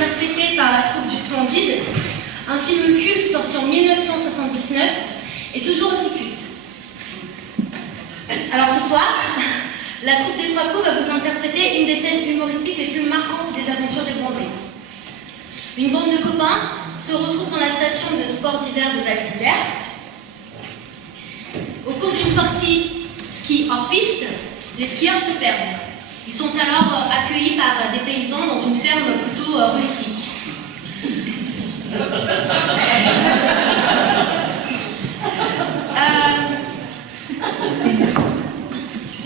interprété par la troupe du Splendide, un film culte sorti en 1979 et toujours aussi culte. Alors ce soir, la troupe des Trois Coups va vous interpréter une des scènes humoristiques les plus marquantes des aventures des Bronzés. Une bande de copains se retrouve dans la station de sport d'hiver de Val d'Isère. Au cours d'une sortie ski hors piste, les skieurs se perdent. Ils sont alors accueillis par des paysans dans une ferme plutôt rustique.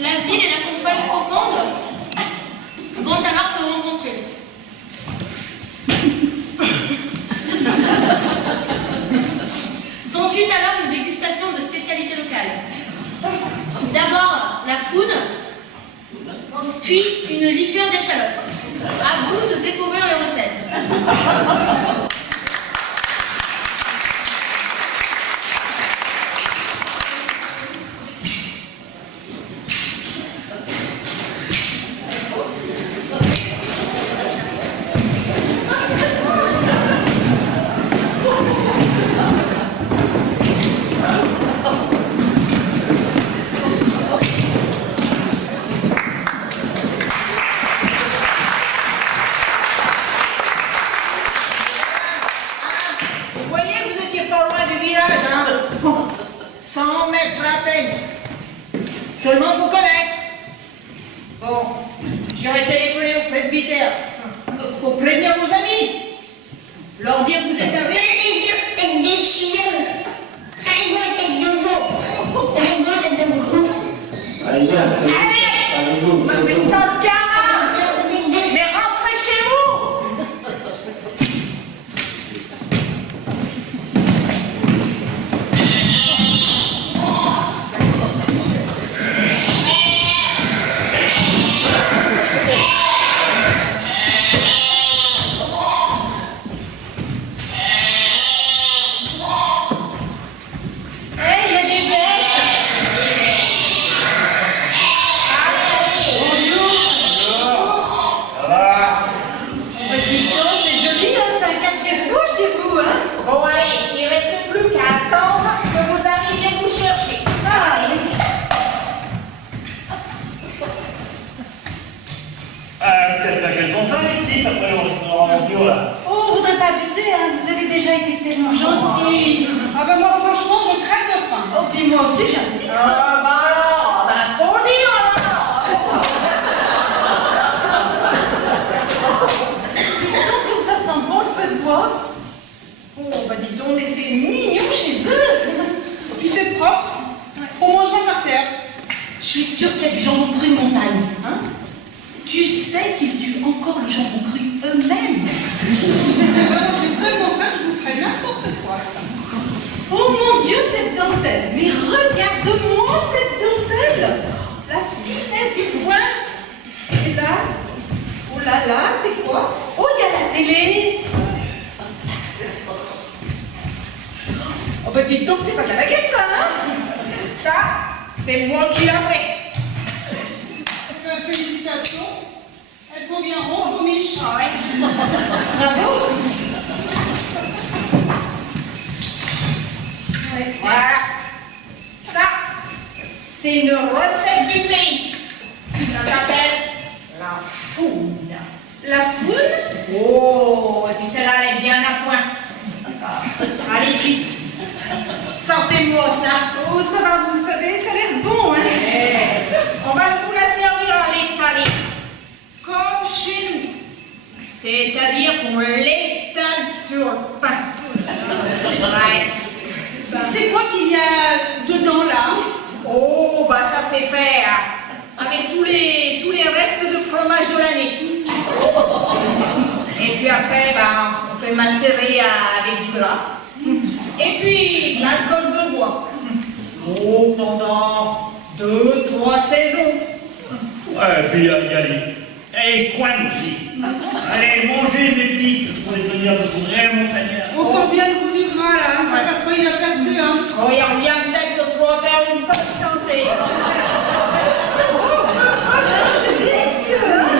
La ville et la campagne profonde vont alors se rencontrer. S'ensuit alors une dégustation de spécialités locales. D'abord la foune, puis une liqueur d'échalote. À vous de découvrir les recettes. Seulement faut connaître. Bon, j'aurais téléphoné au presbytère pour prévenir vos amis. Leur dire que vous êtes un mais sans gamin. Mais rentrez chez vous. Oh, faudrait pas abuser, hein. Vous avez déjà été tellement gentil. Ah ben moi, franchement, je crève de faim. Oh, puis moi aussi, j'ai un petit creux. Ah bah alors, bah faut dire alors. Tu sens comme ça sent bon le feu de bois? Oh, bah dis donc, mais c'est mignon chez eux. Puis c'est propre. On mangera par terre. Je suis sûre qu'il y a du jambon cru de montagne. Hein? Tu sais qu'ils tuent encore le jambon cru eux-mêmes. J'ai tellement faim que je vous ferai n'importe quoi. Oh mon Dieu, cette dentelle! Mais regarde-moi cette dentelle! La finesse du point! Et là, oh là là, c'est quoi? Oh, il y a la télé! Oh bah dites donc, c'est pas de la baguette ça, hein? Ça, c'est moi qui l'ai fait. Félicitations. Elles sont bien rondes aux miches. Ah ouais. Bravo! Ouais. Voilà. Ça, c'est une recette du pays. Ça s'appelle la foune. La foune? Oh, et puis celle-là, elle est bien à point. Allez, vite. Sortez-moi ça. Oh, ça va, vous savez, ça a l'air bon, hein? On va vous la servir à l'étaler, comme chez nous. C'est-à-dire qu'on l'étale sur le pain. Ouais. C'est quoi qu'il y a dedans, là? Oh, bah ça c'est fait avec tous les restes de fromage de l'année. Et puis après, bah, on fait macérer avec du gras. Et puis, l'alcool de bois. Oh, pendant 2-3 saisons. Ouais, puis il y a les coins aussi. Allez, mangez mes petites, pour devenir de vrais montagnards. On sent bien le goût du gras, là. Hein. Ça passe pas inaperçu, hein. Oh, il n'y a rien de tel que se refaire une bonne santé. C'est délicieux, hein.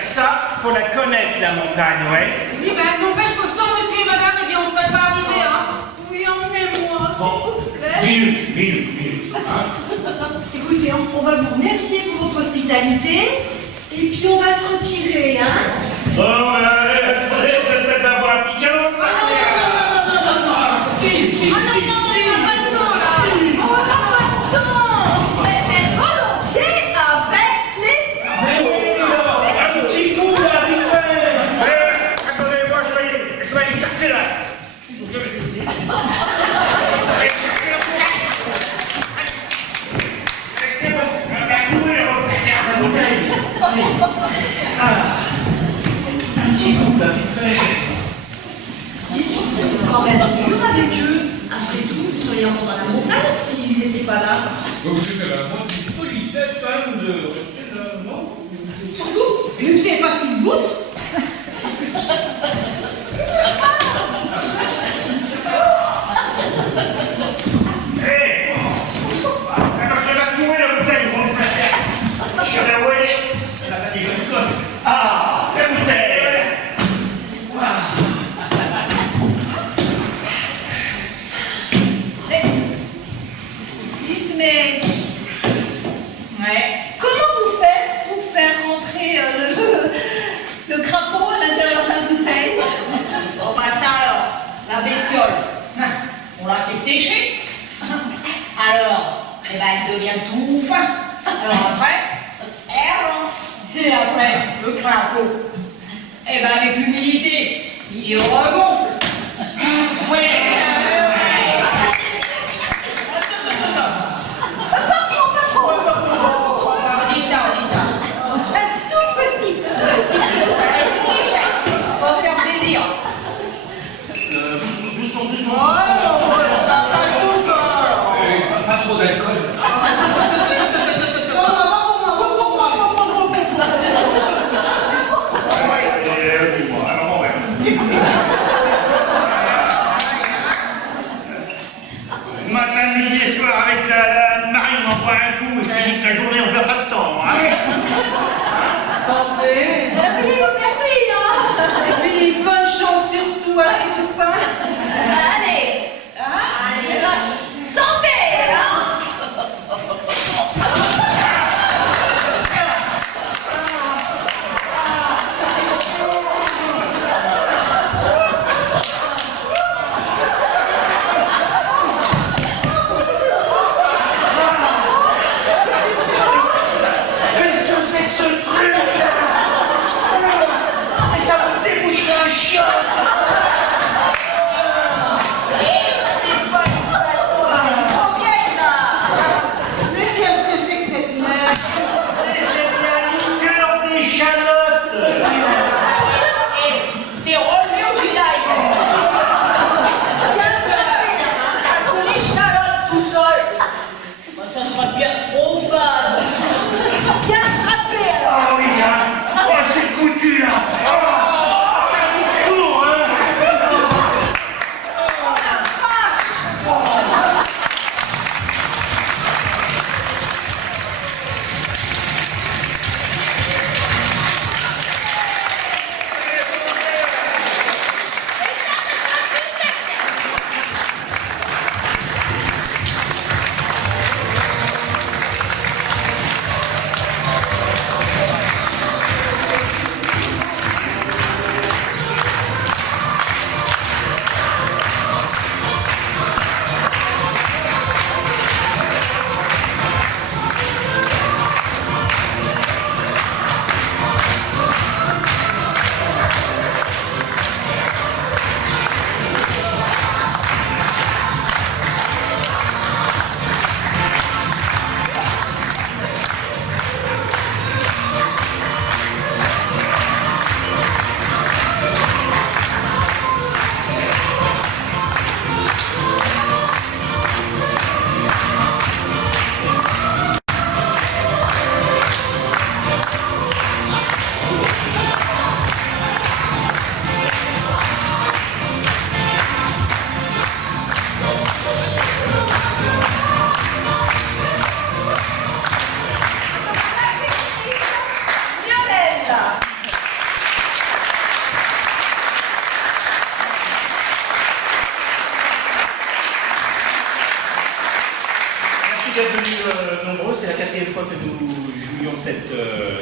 ça, faut la connaître, la montagne, ouais. Oui, ben, n'empêche que sans monsieur et madame, eh bien, on ne serait pas arrivé, hein. Oui, emmenez-moi, s'il Bon, vous plaît. minute. Hein. Écoutez, on va vous remercier pour votre hospitalité. Et puis on va se retirer, hein. Oh, attendez, peut-être avoir un petit galop. Si. Ah non, on n'a pas le temps, là. On n'a pas le temps. Mais volontiers, avec plaisir. Un petit coup, là, vite fait. Attendez, moi, je vais aller chercher là. Un petit coup, là, vite fait. Dites, je suis quand même dur avec eux. Après tout, vous seriez encore dans la montagne s'ils n'étaient pas là. C'est la moindre politesse quand même de rester là, non? Surtout, mais vous savez pas ce qu'ils bouffent. Hé! Alors, je vais trouver la bouteille, vous me placez. Je vais où elle est. Elle a pas dit je conne. Ah, la bouteille! Dites, mais Ouais. comment vous faites pour faire rentrer le crapaud à l'intérieur de la bouteille? Bon, bah, ça alors, la bestiole, on l'a fait sécher. Alors, eh ben, elle devient tout fin. Alors après, elle rentre. Et après, le crapaud, eh ben, avec l'humidité, il regonfle. Ouais. Pas trop. On dit ça. Un tout petit. Pour faire plaisir. Doucement. Ça passe tout seul. Pas trop d'alcool. Dis-moi, alors, ouais.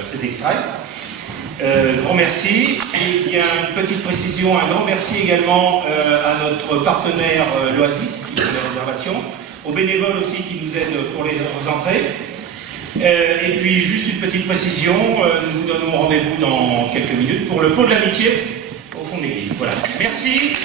cet extrait. Grand merci. Et il y a une petite précision, un grand merci également à notre partenaire l'Oasis qui fait les réservations, aux bénévoles aussi qui nous aident pour les entrées. Et puis juste une petite précision, nous vous donnons rendez-vous dans quelques minutes pour le pot de l'amitié au fond de l'église. Voilà. Merci.